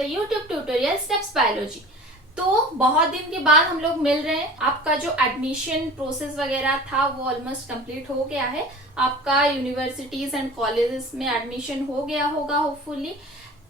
The YouTube tutorial steps biology. तो बहुत दिन के बाद हम लोग मिल रहे हैं। आपका जो एडमिशन प्रोसेस वगैरह था वो ऑलमोस्ट कंप्लीट हो गया है। आपका यूनिवर्सिटीज एंड कॉलेजेस में एडमिशन हो गया होगा होपफुली।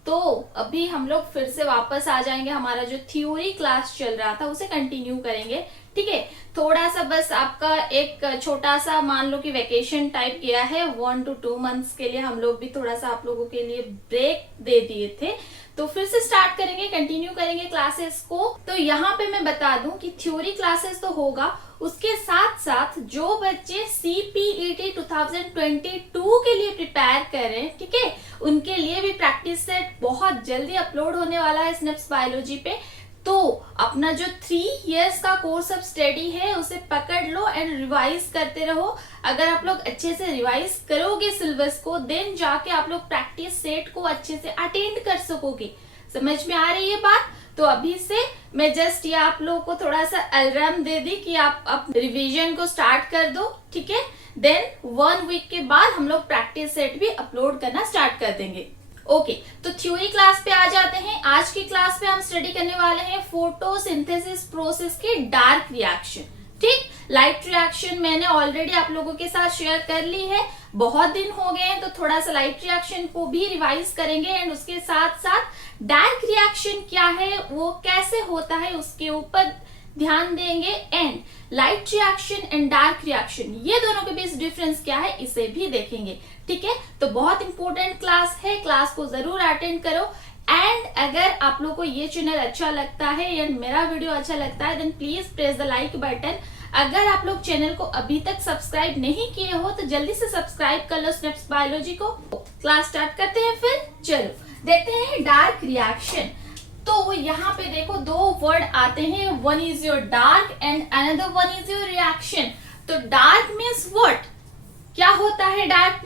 तो अभी हम लोग फिर से वापस आ जाएंगे, हमारा जो थ्योरी क्लास चल रहा था उसे कंटिन्यू करेंगे। ठीक है, थोड़ा सा बस आपका एक छोटा सा मान लो कि वेकेशन टाइप गया है, 1 to 2 मंथ्स के लिए हम लोग भी थोड़ा सा आप लोगों के लिए ब्रेक दे दिए थे। तो फिर से स्टार्ट करेंगे, कंटिन्यू करेंगे क्लासेस को। तो यहाँ पे मैं बता दूं कि थ्योरी क्लासेस तो होगा, उसके साथ साथ जो बच्चे CPET 2022 के लिए प्रिपेयर कर रहे हैं, ठीक है, उनके लिए भी प्रैक्टिस सेट बहुत जल्दी अपलोड होने वाला है स्नेप्स बायोलॉजी पे। तो अपना जो 3 इयर्स का कोर्स ऑफ स्टडी है उसे पकड़ लो एंड रिवाइज करते रहो। अगर आप लोग अच्छे से रिवाइज करोगे सिलेबस को, देन जाके आप लोग प्रैक्टिस सेट को अच्छे से अटेंड कर सकोगे। समझ में आ रही है बात? तो अभी से मैं जस्ट ये आप लोगों को थोड़ा सा अलार्म दे दी कि आप रिवीजन को स्टार्ट कर दो। ठीक है, देन 1 वीक के बाद हम लोग प्रैक्टिस सेट भी अपलोड करना स्टार्ट कर देंगे। ओके, तो थ्योरी क्लास पे आ जाते हैं। आज की क्लास पे हम स्टडी करने वाले हैं फोटोसिंथेसिस प्रोसेस के डार्क रिएक्शन। ठीक, लाइट रिएक्शन मैंने ऑलरेडी आप लोगों के साथ शेयर कर ली है, बहुत दिन हो गए हैं, तो थोड़ा सा लाइट रिएक्शन को भी रिवाइज करेंगे एंड उसके साथ साथ डार्क रिएक्शन क्या है, वो कैसे होता है, उसके ऊपर ध्यान देंगे। And light reaction and dark reaction, ये दोनों के बीच डिफरेंस क्या है, इसे भी देखेंगे। ठीक है, तो बहुत इंपॉर्टेंट क्लास है, क्लास को जरूर अटेंड करो। एंड अगर आप लोग को ये चैनल अच्छा लगता है या मेरा वीडियो अच्छा लगता है, then please press the like button. अगर आप लोग चैनल को अभी तक सब्सक्राइब नहीं किए हो तो जल्दी से सब्सक्राइब कर लो स्नेप्स बायोलॉजी को। क्लास स्टार्ट करते हैं, फिर चलो देखते हैं डार्क रिएक्शन। तो यहाँ पे देखो 2 वर्ड आते हैं, one is your dark and another one is your reaction. तो डार्क मीन्स व्हाट, क्या होता है डार्क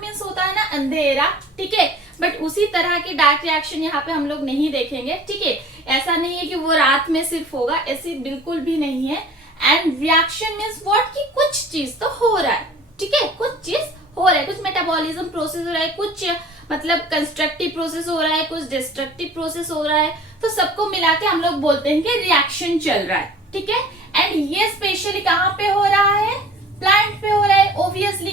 मीन्स होता है ना अंधेरा। ठीक है, बट उसी तरह के डार्क रिएक्शन यहाँ पे हम लोग नहीं देखेंगे। ठीक है, ऐसा नहीं है कि वो रात में सिर्फ होगा, ऐसी बिल्कुल भी नहीं है। एंड रिएक्शन मीन्स व्हाट, कि कुछ चीज तो हो रहा है। ठीक है, कुछ चीज हो रहा है, कुछ मेटाबॉलिज्म प्रोसेस हो रहा है, कुछ मतलब कंस्ट्रक्टिव प्रोसेस हो रहा है, कुछ डिस्ट्रक्टिव प्रोसेस हो रहा है। तो सबको मिला के हम लोग बोलते हैं कि रिएक्शन चल रहा है। ठीक है, एंड ये स्पेशली कहाँ पे हो रहा है, प्लांट पे हो रहा है। ऑब्वियसली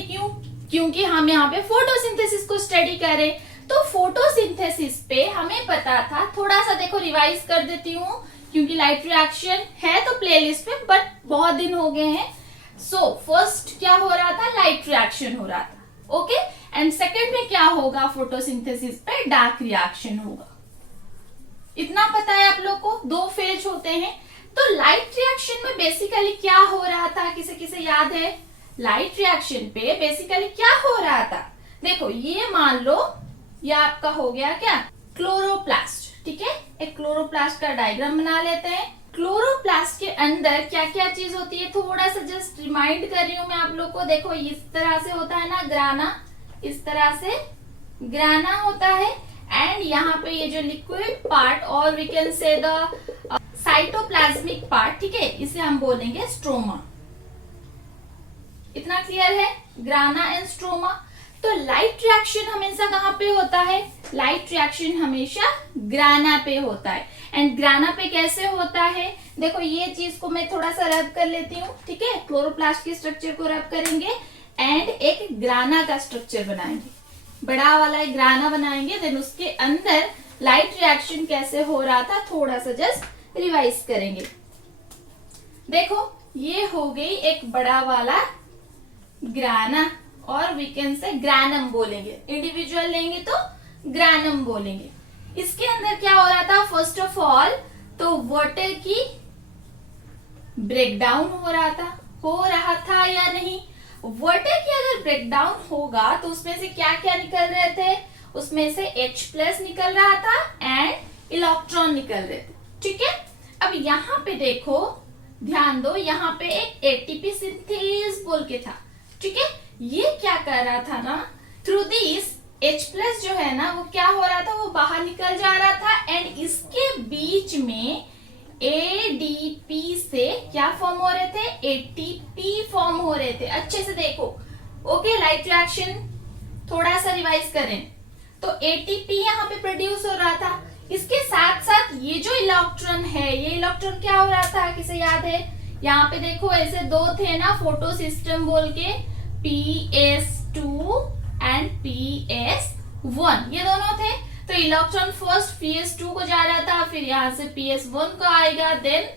क्योंकि हम यहाँ पे फोटोसिंथेसिस को स्टडी कर रहे हैं। तो फोटोसिंथेसिस पे हमें पता था, थोड़ा सा देखो रिवाइज कर देती हूँ क्योंकि लाइट रिएक्शन है तो प्लेलिस्ट में, बट बहुत दिन हो गए हैं। सो फर्स्ट क्या हो रहा था, लाइट रिएक्शन हो रहा था। ओके, एंड सेकंड में क्या होगा, फोटोसिंथेसिस पे डार्क रिएक्शन होगा। इतना पता है आप लोग को, 2 फेज होते हैं। तो लाइट रिएक्शन में बेसिकली क्या हो रहा था, किसे किसे याद है? लाइट रिएक्शन पे बेसिकली क्या हो रहा था, देखो ये मान लो ये आपका हो गया क्या, क्लोरोप्लास्ट। ठीक है, एक क्लोरोप्लास्ट का डायग्राम बना लेते हैं। क्लोरोप्लास्ट के अंदर क्या क्या चीज होती है, थोड़ा सा जस्ट रिमाइंड कर रही हूँ मैं आप लोग को। देखो इस तरह से होता है ना ग्राना, इस तरह से ग्राना होता है। एंड यहाँ पे ये जो लिक्विड पार्ट और we can say the cytoplasmic part, ठीक है, इसे हम बोलेंगे स्ट्रोमा। इतना क्लियर है, ग्राना एंड स्ट्रोमा। तो लाइट रिएक्शन हमेशा कहाँ पे होता है, लाइट रिएक्शन हमेशा ग्राना पे होता है। एंड ग्राना पे कैसे होता है, देखो ये चीज को मैं थोड़ा सा रब कर लेती हूँ। ठीक है, क्लोरोप्लास्ट के स्ट्रक्चर को रब करेंगे एंड एक ग्राना का स्ट्रक्चर बनाएंगे, बड़ा वाला एक ग्राना बनाएंगे। देन उसके अंदर लाइट रिएक्शन कैसे हो रहा था थोड़ा सा जस्ट रिवाइज करेंगे। देखो ये हो गई एक बड़ा वाला ग्राना, और वी कैन से ग्रानम बोलेंगे, इंडिविजुअल लेंगे तो ग्रानम बोलेंगे। इसके अंदर क्या हो रहा था, फर्स्ट ऑफ ऑल तो वाटर की ब्रेकडाउन हो रहा था या नहीं। वाटर की अगर ब्रेकडाउन होगा तो उसमें से क्या क्या निकल रहे थे, उसमें से H+ निकल रहा था एंड इलेक्ट्रॉन निकल रहे थे। ठीक है, अब यहाँ पे देखो, ध्यान दो, यहाँ पे एक ATP सिंथेज बोल के था। ठीक है, ये क्या कर रहा था ना, थ्रू दिस H+ जो है ना वो क्या हो रहा था, वो बाहर निकल जा रहा था। एंड इसके बीच में ADP से क्या फॉर्म हो रहे थे, ATP फॉर्म हो रहे थे। अच्छे से देखो। ओके, लाइट रिएक्शन थोड़ा सा रिवाइज करें तो ATP यहाँ पे प्रोड्यूस हो रहा था। इसके साथ साथ ये जो इलेक्ट्रॉन है, ये इलेक्ट्रॉन क्या हो रहा था, किसे याद है? यहाँ पे देखो ऐसे दो थे ना फोटो सिस्टम बोल के, PS2 एंड PS1, ये दोनों थे। तो इलेक्ट्रॉन फर्स्ट PS2 को जा रहा था, फिर यहाँ से PS1 को आएगा, देन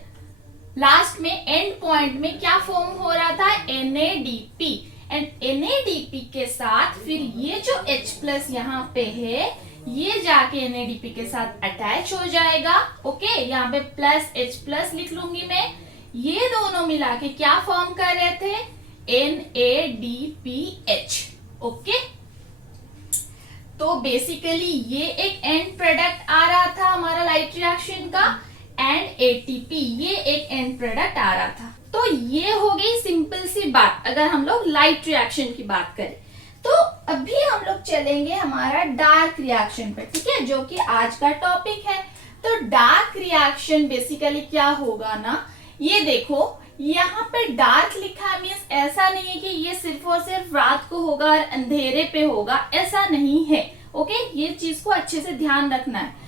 लास्ट में एंड पॉइंट में क्या फॉर्म हो रहा था, NADP। एंड NADP के साथ फिर ये जो H+ यहाँ पे है, ये जाके NADP के साथ अटैच हो जाएगा। ओके, यहाँ पे +H+ लिख लूंगी मैं। ये दोनों मिला के क्या फॉर्म कर रहे थे, NADPH। ओके, तो बेसिकली ये एक एंड प्रोडक्ट आ रहा था हमारा लाइट रिएक्शन का, एंड ATP ये एक एंड प्रोडक्ट आ रहा था। तो ये हो गई सिंपल सी बात अगर हम लोग लाइट रिएक्शन की बात करें। तो अभी हम लोग चलेंगे हमारा डार्क रिएक्शन पे, ठीक है, जो कि आज का टॉपिक है। तो डार्क रिएक्शन बेसिकली क्या होगा ना, ये देखो यहाँ पे डार्क लिखा मीन्स ऐसा नहीं है कि ये सिर्फ और सिर्फ रात को होगा और अंधेरे पे होगा, ऐसा नहीं है। ओके, ये चीज को अच्छे से ध्यान रखना है।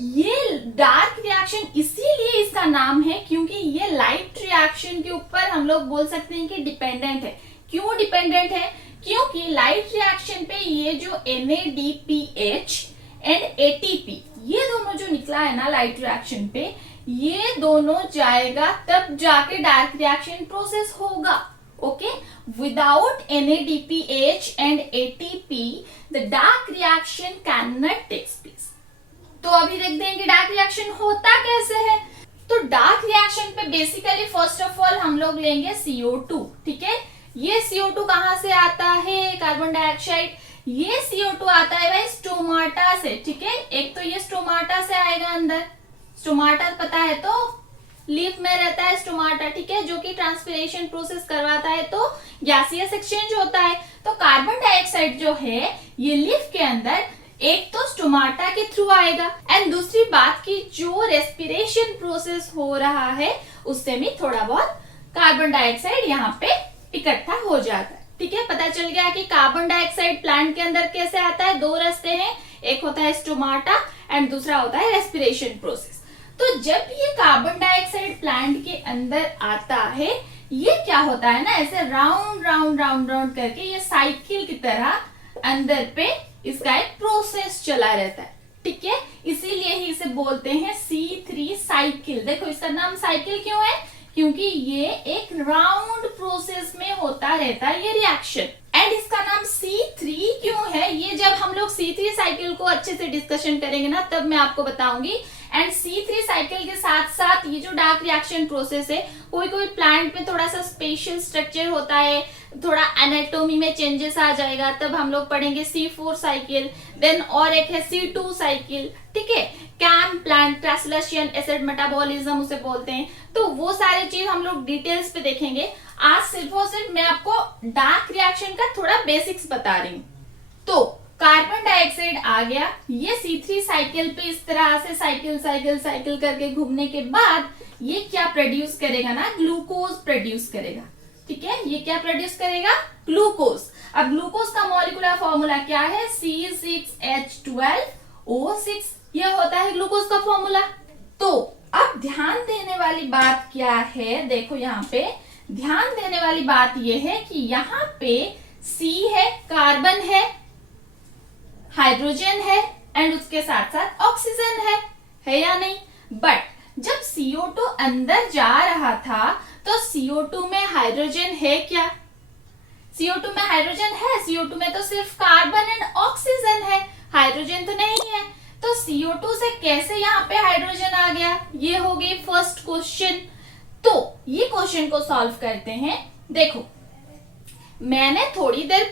ये डार्क रिएक्शन इसीलिए इसका नाम है क्योंकि ये लाइट रिएक्शन के ऊपर हम लोग बोल सकते हैं कि डिपेंडेंट है। क्यों डिपेंडेंट है? क्योंकि लाइट रिएक्शन पे ये जो NADPH एंड ATP ये दोनों जो निकला है ना लाइट रिएक्शन पे, ये दोनों जाएगा तब जाके डार्क रिएक्शन प्रोसेस होगा। Okay, without NADPH and ATP the dark reaction can not take place. तो अभी देखते हैं कि डार्क रिएक्शन होता कैसे है। तो डार्क रिएक्शन पे बेसिकली फर्स्ट ऑफ ऑल हम लोग लेंगे CO2, ठीक है। ये CO2 कहाँ से आता है, कार्बन डाइऑक्साइड। ये CO2 आता है भाई स्टोमाटा से, ठीक है। एक तो ये स्टोमाटा से आएगा अंदर, स्टोमाटा पता है तो लीफ में रहता है स्टोमाटा, ठीक है, जो कि ट्रांसपिरेशन प्रोसेस करवाता है तो गैसियस एक्सचेंज होता है। तो कार्बन डाइऑक्साइड जो है ये लीफ के अंदर एक तो स्टोमाटा के थ्रू आएगा, एंड दूसरी बात की जो रेस्पिरेशन प्रोसेस हो रहा है उससे भी थोड़ा बहुत कार्बन डाइऑक्साइड यहाँ पे इकट्ठा हो जाता है, ठीक है। पता चल गया कि कार्बन डाइऑक्साइड प्लांट के अंदर कैसे आता है, दो रास्ते हैं, एक होता है स्टोमाटा एंड दूसरा होता है रेस्पिरेशन प्रोसेस। तो जब ये कार्बन डाइऑक्साइड प्लांट के अंदर आता है, ये क्या होता है ना, ऐसे राउंड राउंड राउंड राउंड करके ये साइकिल की तरह अंदर पे इसका एक प्रोसेस चला रहता है, ठीक है। इसीलिए ही इसे बोलते हैं C3 साइकिल। देखो इसका नाम साइकिल क्यों है, क्योंकि ये एक राउंड प्रोसेस में होता रहता है ये रिएक्शन। एंड इसका नाम C3 क्यों है, ये जब हम लोग C3 साइकिल को अच्छे से डिस्कशन करेंगे ना तब मैं आपको बताऊंगी। एंड C3 साइकिल के साथ साथ ये जो डार्क रिएक्शन प्रोसेस है, कोई कोई प्लांट में थोड़ा सा स्पेशल स्ट्रक्चर होता है, थोड़ा एनाटोमी में चेंजेस आ जाएगा, तब हम लोग पढ़ेंगे C4 साइकिल। देन और एक है C2 साइकिल, ठीक है, CAM plant translation acid metabolism उसे बोलते हैं। तो वो सारी चीज हम लोग डिटेल्स पे देखेंगे। आज सिर्फ और सिर्फ मैं आपको डार्क रिएक्शन का थोड़ा बेसिक्स बता रही हूँ। तो कार्बन डाइऑक्साइड आ गया, ये C3 साइकिल पे इस तरह से साइकिल साइकिल साइकिल करके घूमने के बाद ये क्या प्रोड्यूस करेगा ना, ग्लूकोज प्रोड्यूस करेगा, ठीक है। ये क्या प्रोड्यूस करेगा, ग्लूकोज। अब ग्लूकोज का मॉलिक्यूलर फॉर्मूला क्या है, C6H12O6, ये होता है ग्लूकोज का फॉर्मूला। तो अब ध्यान देने वाली बात क्या है, देखो यहाँ पे ध्यान देने वाली बात ये है कि यहाँ पे C है, कार्बन है, हाइड्रोजन है एंड उसके साथ साथ ऑक्सीजन है या नहीं। बट जब CO2 अंदर जा रहा था तो CO2 में हाइड्रोजन है क्या, CO2 में हाइड्रोजन है, CO2 में तो सिर्फ कार्बन एंड ऑक्सीजन है, हाइड्रोजन तो नहीं है। तो CO2 से कैसे यहाँ पे हाइड्रोजन आ गया, ये हो गई फर्स्ट क्वेश्चन। तो ये क्वेश्चन को सॉल्व करते हैं। देखो मैंने थोड़ी देर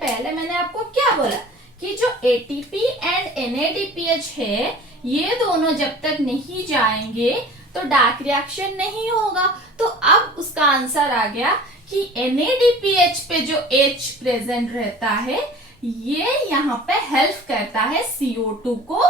पहले मैंने आपको क्या बोला कि जो ATP एंड NADPH है ये दोनों जब तक नहीं जाएंगे तो डार्क रिएक्शन नहीं होगा। तो अब उसका आंसर आ गया कि NADPH पे जो H प्रेजेंट रहता है ये यहाँ पे हेल्प करता है CO2 को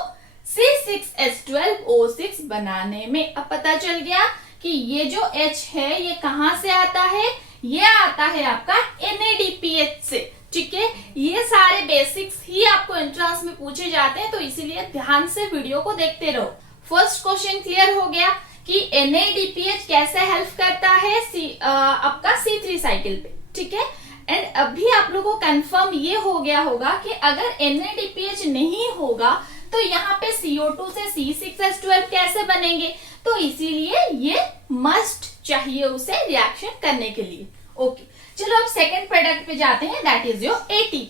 C6H12O6 बनाने में। अब पता चल गया कि ये जो H है ये कहाँ से आता है, ये आता है आपका NADPH से। ठीक है, ये सारे बेसिक्स ही आपको एंट्रेंस में पूछे जाते हैं, तो इसीलिए ध्यान से वीडियो को देखते रहो। फर्स्ट क्वेश्चन क्लियर हो गया कि NADPH कैसे हेल्प करता है आपका C3 साइकिल पे, ठीक है। एंड अभी आप लोगों को कंफर्म ये हो गया होगा कि अगर NADPH नहीं होगा तो यहाँ पे CO2 से C6H12 कैसे बनेंगे, तो इसीलिए ये मस्ट चाहिए उसे रिएक्शन करने के लिए। ओके, चलो अब सेकेंड प्रोडक्ट पे जाते हैं, दैट इज योर ATP।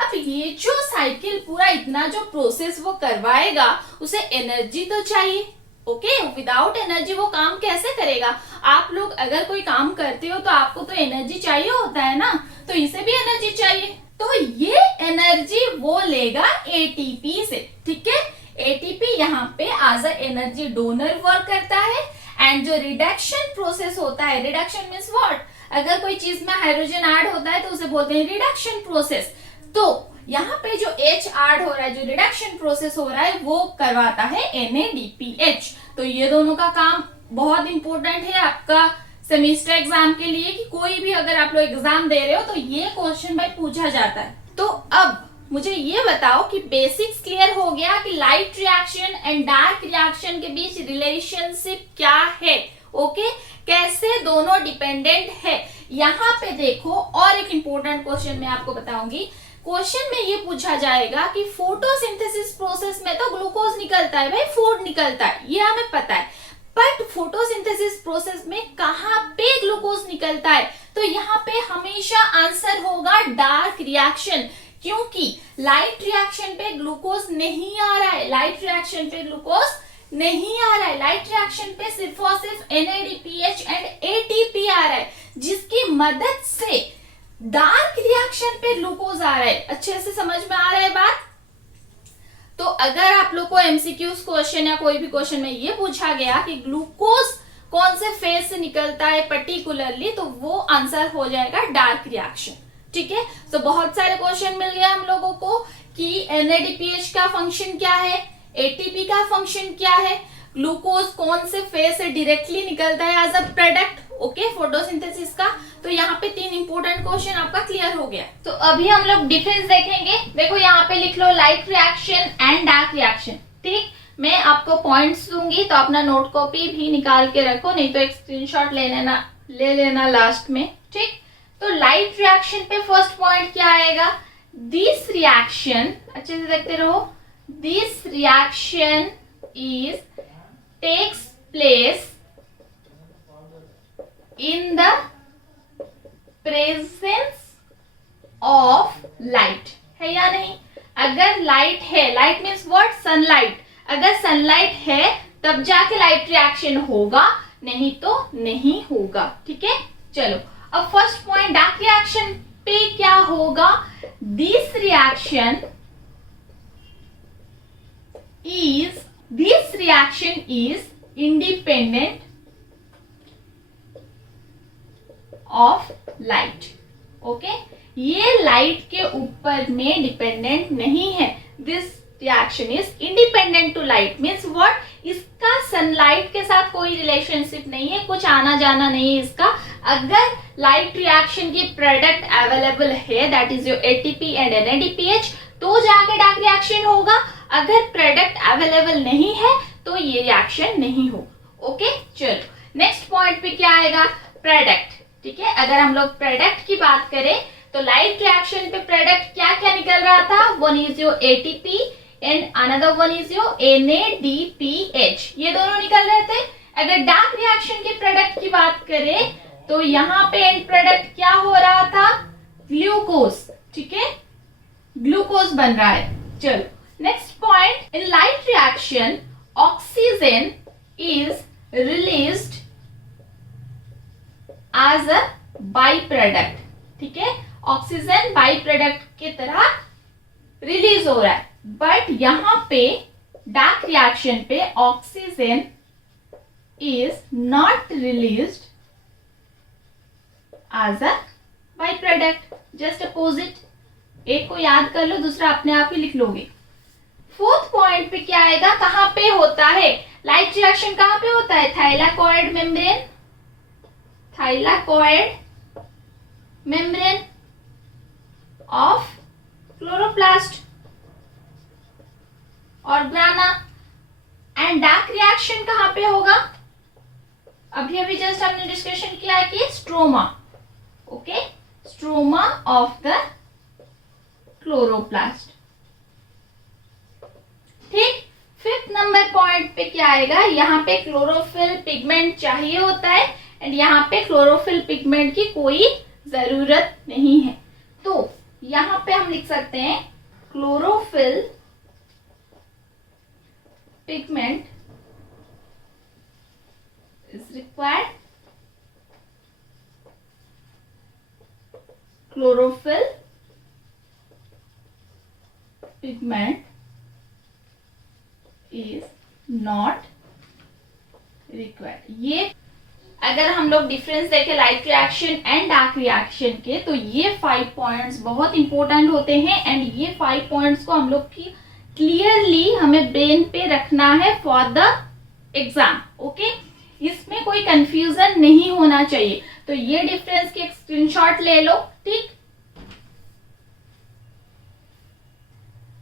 अब ये जो साइकिल पूरा इतना जो प्रोसेस वो करवाएगा उसे एनर्जी तो चाहिए। ओके, विदाउट एनर्जी वो काम कैसे करेगा। आप लोग अगर कोई काम करते हो तो आपको तो एनर्जी चाहिए होता है ना, तो इसे भी एनर्जी चाहिए, तो ये एनर्जी वो लेगा ATP से, ठीक है। ATP यहाँ पे as a energy donor work करता है। एंड जो रिडक्शन प्रोसेस होता है, रिडक्शन मीन्स व्हाट, अगर कोई चीज में हाइड्रोजन ऐड होता है तो उसे बोलते हैं रिडक्शन प्रोसेस। तो यहाँ पे जो H ऐड हो रहा है, जो रिडक्शन प्रोसेस हो रहा है, वो करवाता है NADPH। तो ये दोनों का काम बहुत इंपॉर्टेंट है आपका सेमेस्टर एग्जाम के लिए, कि कोई भी अगर आप लोग एग्जाम दे रहे हो तो ये क्वेश्चन भाई पूछा जाता है। तो अब मुझे ये बताओ कि बेसिक्स क्लियर हो गया कि light reaction and dark reaction के बीच रिलेशनशिप क्या है। ओके, कैसे दोनों डिपेंडेंट है। यहाँ पे देखो, और एक इंपॉर्टेंट क्वेश्चन मैं आपको बताऊंगी। क्वेश्चन में ये पूछा जाएगा कि फोटोसिंथेसिस प्रोसेस में तो ग्लूकोज निकलता है भाई, फूड निकलता है, ये हमें पता है, बट फोटोसिंथेसिस प्रोसेस में कहाँ पे ग्लूकोज निकलता है, तो यहाँ पे हमेशा आंसर होगा डार्क रिएक्शन, क्योंकि लाइट रिएक्शन पे ग्लूकोज नहीं आ रहा है, लाइट रिएक्शन पे ग्लूकोज नहीं आ रहा है, लाइट रिएक्शन पे सिर्फ और सिर्फ NADPH एंड ATP आ रहा है, जिसकी मदद से डार्क रिएक्शन पे ग्लूकोज आ रहा है। अच्छे से समझ में आ रहा है बात। तो अगर आप लोग को MCQs क्वेश्चन या कोई भी क्वेश्चन में ये पूछा गया कि ग्लूकोज कौन से फेज से निकलता है पर्टिकुलरली, तो वो आंसर हो जाएगा डार्क रिएक्शन, ठीक है। तो बहुत सारे क्वेश्चन मिल गए हम लोगों को कि NADPH का फंक्शन क्या है, ATP का फंक्शन क्या है, ग्लूकोज कौन से फेज से डायरेक्टली निकलता है as a product, okay, photosynthesis का। तो यहाँ पे 3 इंपॉर्टेंट क्वेश्चन आपका क्लियर हो गया। तो अभी हम लोग डिफरेंस देखेंगे। देखो यहाँ पे लिख लो light reaction and dark reaction, ठीक। मैं आपको पॉइंट्स दूंगी तो अपना नोट कॉपी भी निकाल के रखो, नहीं तो एक स्क्रीनशॉट ले लेना लास्ट में, ठीक। तो लाइट रिएक्शन पे फर्स्ट पॉइंट क्या आएगा, दिस रिएक्शन, अच्छे से देखते रहो, this reaction is takes place in the presence of light, है या नहीं। अगर लाइट है, लाइट मीन्स व्हाट, सनलाइट, अगर सनलाइट है तब जाके लाइट रिएक्शन होगा, नहीं तो नहीं होगा, ठीक है। चलो अब फर्स्ट पॉइंट डार्क रिएक्शन पे क्या होगा, this reaction is independent of light, okay. ये लाइट के ऊपर में डिपेंडेंट नहीं है, this reaction is independent to light means what, इसका सनलाइट के साथ कोई रिलेशनशिप नहीं है, कुछ आना जाना नहीं है इसका। अगर लाइट रिएक्शन की प्रोडक्ट अवेलेबल है, that is your ATP and NADPH, तो जाके डार्क रिएक्शन होगा। अगर प्रोडक्ट अवेलेबल नहीं है तो ये रिएक्शन नहीं होगा, ओके। चलो नेक्स्ट पॉइंट पे क्या आएगा, प्रोडक्ट, ठीक है। अगर हम लोग प्रोडक्ट की बात करें तो लाइट रिएक्शन पे प्रोडक्ट क्या क्या निकल रहा था, one is your ATP and another one is your NADPH, ये दोनों निकल रहे थे। अगर डार्क रिएक्शन के प्रोडक्ट की बात करें तो यहाँ पे एंड प्रोडक्ट क्या हो रहा था, ग्लूकोज, ठीक है, ग्लूकोज बन रहा है। चलो next point, in light reaction oxygen is released as a by product, ठीक है, ऑक्सीजन बाई प्रोडक्ट की तरह रिलीज हो रहा है, बट यहां पे डार्क रिएक्शन पे oxygen is not released as a by product, just opposite. एक को याद कर लो, दूसरा अपने आप ही लिख लोगे। फोर्थ पॉइंट पे क्या आएगा, कहां पे होता है लाइट रिएक्शन, कहां पे होता है, thylakoid membrane, thylakoid membrane, of chloroplast और ग्राना। एंड डार्क रिएक्शन कहां पे होगा? अभी अभी जस्ट हमने डिस्कशन किया है कि stroma, okay, stroma of the chloroplast. ठीक, फिफ्थ नंबर पॉइंट पे क्या आएगा? यहाँ पे क्लोरोफिल पिगमेंट चाहिए होता है एंड यहाँ पे क्लोरोफिल पिगमेंट की कोई जरूरत नहीं है। तो यहाँ पे हम लिख सकते हैं chlorophyll pigment is required, chlorophyll pigment is not required। ये अगर हम लोग डिफरेंस देखें light reaction and dark reaction के, तो ये 5 पॉइंट्स बहुत इंपॉर्टेंट होते हैं एंड ये 5 पॉइंट्स को हम लोग की क्लियरली हमें ब्रेन पे रखना है फॉर द एग्जाम, ओके। इसमें कोई कंफ्यूजन नहीं होना चाहिए। तो ये डिफरेंस की एक स्क्रीनशॉट ले लो, ठीक।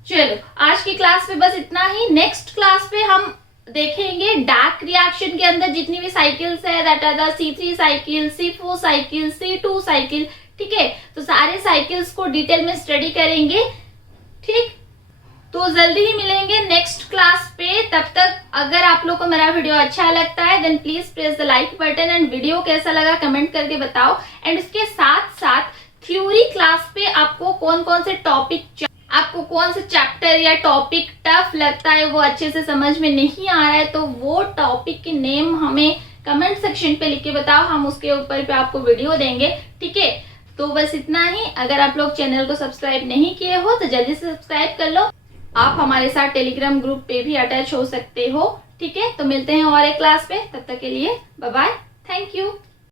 चलो आज की क्लास में बस इतना ही। नेक्स्ट क्लास पे हम देखेंगे डार्क रिएक्शन के अंदर जितनी भी साइकिल्स है, that are the C3 cycle, C4 cycle, C2 cycle, ठीक है। तो सारे साइकिल्स को डिटेल में स्टडी करेंगे, ठीक। तो जल्दी ही मिलेंगे नेक्स्ट क्लास पे। तब तक अगर आप लोग को मेरा वीडियो अच्छा लगता है then please press the like button and video कैसा लगा कमेंट करके बताओ। एंड उसके साथ साथ थ्योरी क्लास पे आपको कौन कौन से टॉपिक, आपको कौन से चैप्टर या टॉपिक टफ लगता है, वो अच्छे से समझ में नहीं आ रहा है, तो वो टॉपिक के नेम हमें कमेंट सेक्शन पे लिख के बताओ, हम उसके ऊपर पे आपको वीडियो देंगे, ठीक है। तो बस इतना ही। अगर आप लोग चैनल को सब्सक्राइब नहीं किए हो तो जल्दी से सब्सक्राइब कर लो। आप हमारे साथ टेलीग्राम ग्रुप पे भी अटैच हो सकते हो, ठीक है। तो मिलते हैं और एक क्लास पे, तब तक के लिए बाय बाय, थैंक यू।